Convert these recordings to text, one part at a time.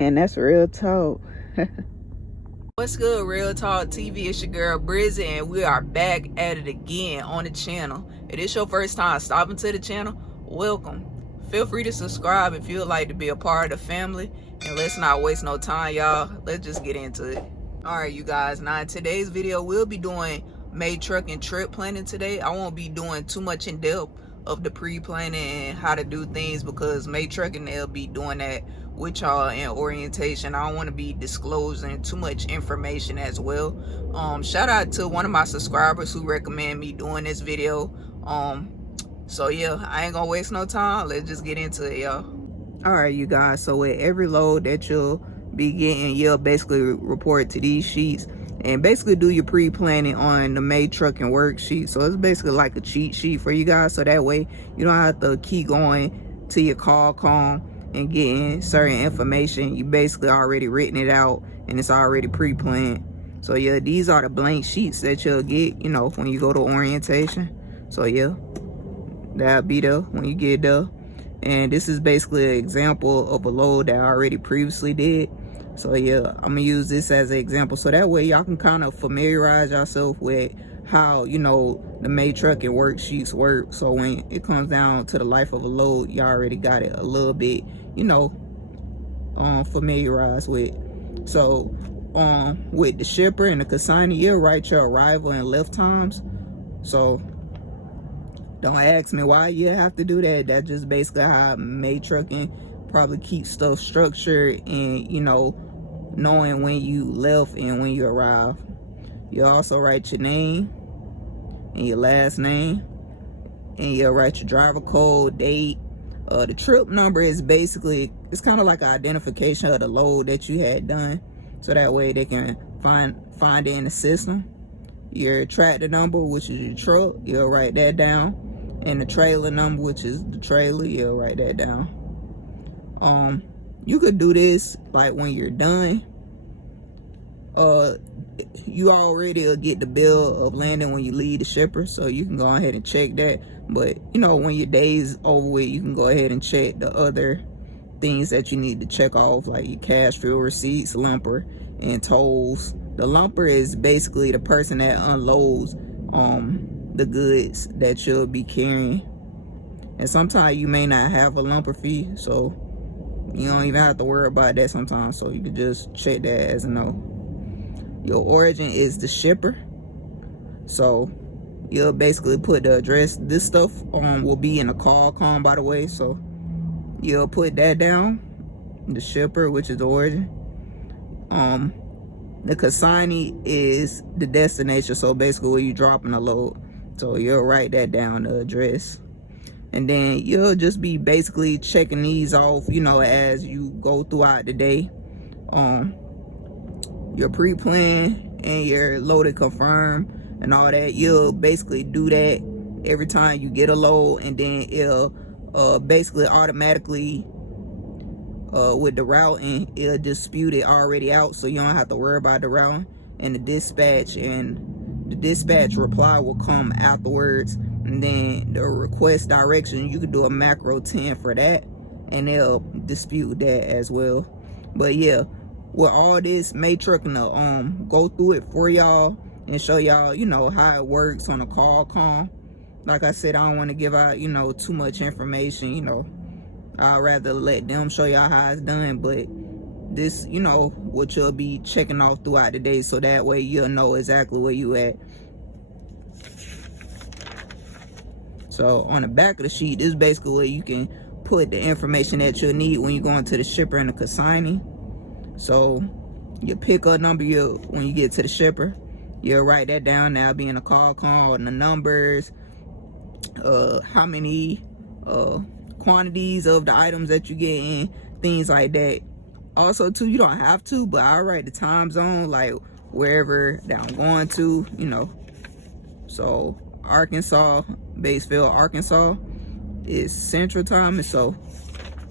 And that's real talk. What's good, Real Talk TV? It's your girl Brizzy, and we are back at it again on the channel. If it's your first time stopping to the channel, welcome. Feel free to subscribe if you'd like to be a part of the family. And let's not waste no time, y'all. Let's just get into it. Alright, you guys. Now in today's video, we'll be doing May truck and trip planning today. I won't be doing too much in depth of the pre-planning and how to do things, because May trucking, they'll be doing that with y'all in orientation. I don't want to be disclosing too much information as well. Shout out to one of my subscribers who recommended me doing this video. So yeah, I ain't gonna waste no time. Let's just get into it, y'all. All right, you guys. So with every load that you'll be getting, you'll basically report to these sheets and basically do your pre-planning on the May truck and worksheet. So it's basically like a cheat sheet for you guys, so that way you don't have to keep going to your call and getting certain information. You basically already written it out and it's already pre-planned. So yeah, these are the blank sheets that you'll get, you know, when you go to orientation. So yeah, that'll be there when you get there. And this is basically an example of a load that I already previously did. So yeah, I'm gonna use this as an example, so that way y'all can kind of familiarize yourself with how, you know, the May truck and worksheets work. So when it comes down to the life of a load, you already got it a little bit, you know, familiarized with. So with the shipper and the consignee, you'll write your arrival and lift times. So don't ask me why you have to do that. That's just basically how May trucking probably keeps stuff structured, and, you know, knowing when you left and when you arrive. You also write your name and your last name, and you'll write your driver code, date. The trip number is basically, it's kind of like an identification of the load that you had done, so that way they can find it in the system. Your tractor number, which is your truck, you'll write that down, and the trailer number, which is the trailer, you'll write that down. You could do this like when you're done. You already get the bill of landing when you leave the shipper, so you can go ahead and check that. But you know, when your day's over with, you can go ahead and check the other things that you need to check off, like your cash fuel receipts, lumper, and tolls. The lumper is basically the person that unloads the goods that you'll be carrying, and sometimes you may not have a lumper fee, so you don't even have to worry about that sometimes, so you can just check that as a no. Your origin is the shipper, so you'll basically put the address. This stuff will be in the call column, by the way, so you'll put that down, the shipper, which is the origin. The consignee is the destination, so basically where you dropping the load, so you'll write that down, the address. And then you'll just be basically checking these off, you know, as you go throughout the day. Your pre-plan and your loaded confirm and all that, you'll basically do that every time you get a load, and then it'll basically automatically with the routing, it'll dispute it already out, so you don't have to worry about the routing. And the dispatch reply will come afterwards. And then the request direction, you could do a macro 10 for that, and they'll dispute that as well. But yeah, with all this, May trucking to go through it for y'all and show y'all, you know, how it works on a call com. Like I said, I don't want to give out, you know, too much information. You know, I'd rather let them show y'all how it's done. But this, you know, what you'll be checking off throughout the day, so that way you'll know exactly where you at. So on the back of the sheet, this is basically where you can put the information that you'll need when you go into the shipper and the consignee. So your pickup number, when you get to the shipper, you'll write that down. That'll be in the call and the numbers, how many quantities of the items that you get in, things like that. Also too, you don't have to, but I'll write the time zone, like wherever that I'm going to, you know. So Arkansas, Batesville, Arkansas is Central Time, and so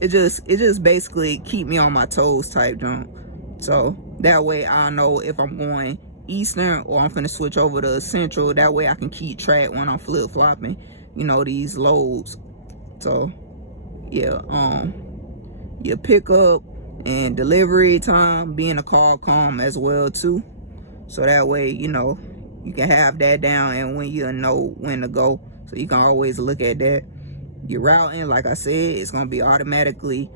it just basically keep me on my toes type jump. So that way I know if I'm going Eastern or I'm finna switch over to Central. That way I can keep track when I'm flip-flopping, you know, these loads. So yeah, your pickup And delivery time, being a call calm as well too. So that way, you know, you can have that down, and when you know when to go, so you can always look at that. Your routing, like I said, it's gonna be automatically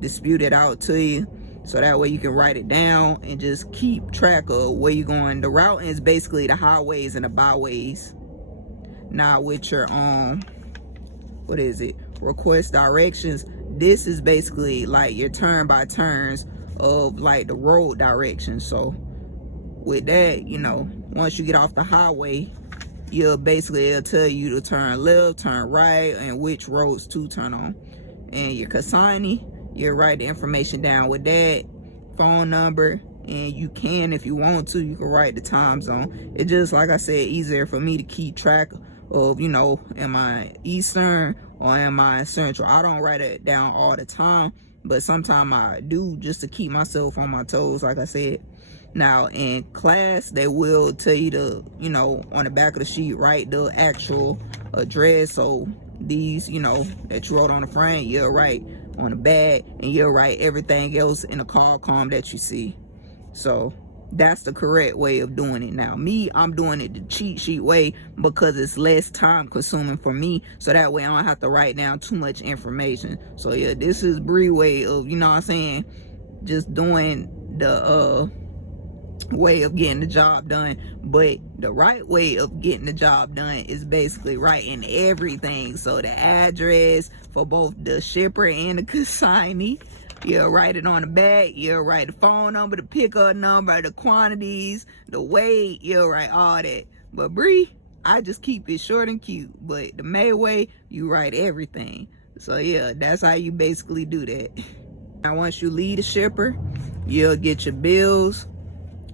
disputed out to you, so that way you can write it down and just keep track of where you're going. The routing is basically the highways and the byways. Now with your what is it, request directions, this is basically like your turn by turns of like the road directions. So with that, you know, once you get off the highway, it'll tell you to turn left, turn right, and which roads to turn on. And your consignee, you'll write the information down with that phone number, and you can, if you want to, you can write the time zone. It's just, like I said, easier for me to keep track of, you know, am I Eastern or am I Central. I don't write it down all the time, but sometimes I do, just to keep myself on my toes, like I said. Now in class, they will tell you to, you know, on the back of the sheet, write the actual address. So these, you know, that you wrote on the front, you'll write on the back, and you'll write everything else in the call column that you see. So that's the correct way of doing it. Now me, I'm doing it the cheat sheet way because it's less time consuming for me, so that way I don't have to write down too much information. So yeah, this is Bree way of, you know what I'm saying, just doing the way of getting the job done. But the right way of getting the job done is basically writing everything. So the address for both the shipper and the consignee, you'll write it on the back. You'll write the phone number, the pickup number, the quantities, the weight. You'll write all that. But Bree, I just keep it short and cute. But the main way, you write everything. So yeah, that's how you basically do that. Now once you leave the shipper, you'll get your bills,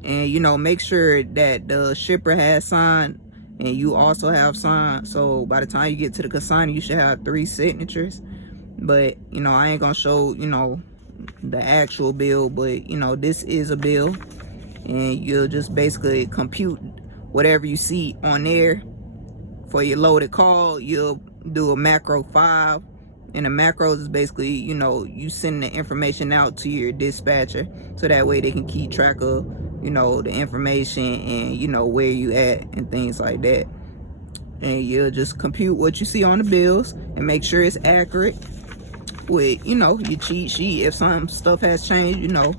and you know, make sure that the shipper has signed and you also have signed. So by the time you get to the consignee, you should have 3 signatures. But you know, I ain't gonna show, you know, the actual bill, but you know, this is a bill, and you'll just basically compute whatever you see on there. For your loaded call, you'll do a macro 5, and the macros is basically, you know, you send the information out to your dispatcher, so that way they can keep track of, you know, the information and, you know, where you at and things like that. And you'll just compute what you see on the bills and make sure it's accurate with, you know, your cheat sheet. If some stuff has changed, you know,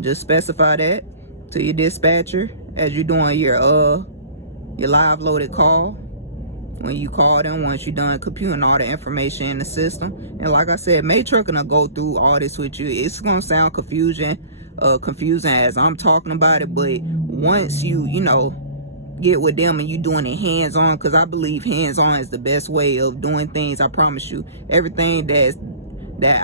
just specify that to your dispatcher as you're doing your live loaded call. When you call them, once you're done computing all the information in the system. And like I said, Maytruck gonna go through all this with you. It's gonna sound confusing as I'm talking about it, but once you know, get with them and you doing it hands-on, because I believe hands-on is the best way of doing things. I promise you, everything that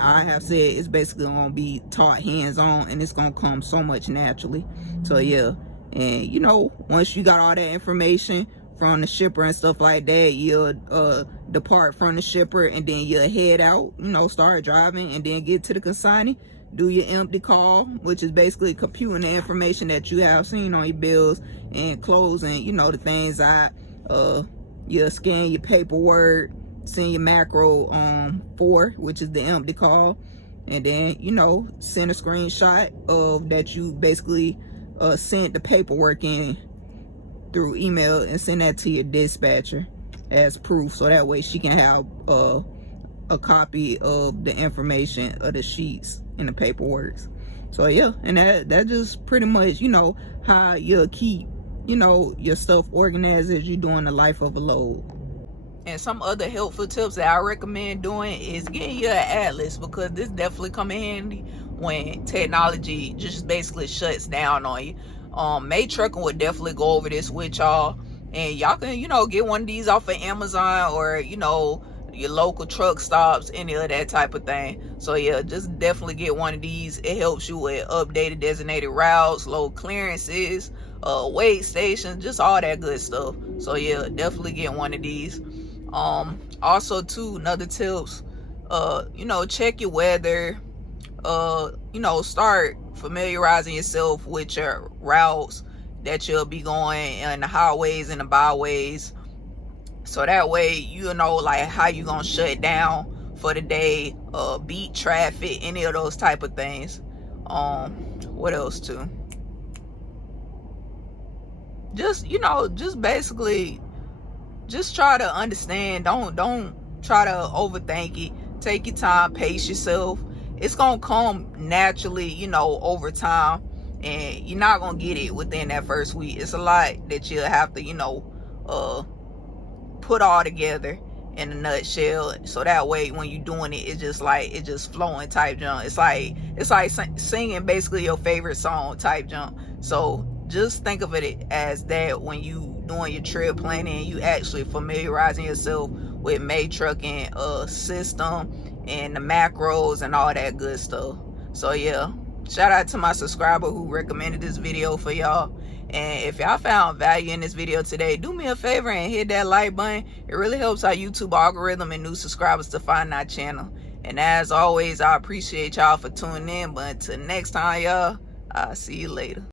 I have said is basically gonna be taught hands-on, and it's gonna come so much naturally. So yeah, and you know, once you got all that information from the shipper and stuff like that, you'll depart from the shipper, and then you'll head out, you know, start driving, and then get to the consignee, do your empty call, which is basically computing the information that you have seen on your bills, and closing, you know, the things out. You'll scan your paperwork, send your macro 4, which is the empty call, and then, you know, send a screenshot of that you basically sent the paperwork in through email, and send that to your dispatcher as proof, so that way she can have a copy of the information of the sheets and the paperwork. So yeah, and that just pretty much, you know, how you'll keep, you know, your stuff organized as you're doing the life of a load. And some other helpful tips that I recommend doing is getting your atlas, because this definitely come in handy when technology just basically shuts down on you. May Trucking would definitely go over this with y'all, and y'all can, you know, get one of these off of Amazon, or, you know, your local truck stops, any of that type of thing. So yeah, just definitely get one of these. It helps you with updated designated routes, load clearances, weight stations, just all that good stuff. So yeah, definitely get one of these. Also too, another tips, you know, check your weather. You know, start familiarizing yourself with your routes that you'll be going, and the highways and the byways, so that way you know, like, how you gonna shut down for the day, beat traffic, any of those type of things. What else too? Just, you know, just basically just try to understand. Don't try to overthink it. Take your time, pace yourself. It's gonna come naturally, you know, over time, and you're not gonna get it within that first week. It's a lot that you'll have to, you know, put all together in a nutshell, so that way when you're doing it, it's just flowing type jump. It's like singing basically your favorite song type jump. So just think of it as that when you doing your trip planning, you actually familiarizing yourself with Maytrucking system and the macros and all that good stuff. So yeah, shout out to my subscriber who recommended this video for y'all. And if y'all found value in this video today, do me a favor and hit that like button. It really helps our YouTube algorithm and new subscribers to find our channel. And as always, I appreciate y'all for tuning in. But until next time, y'all, I'll see you later.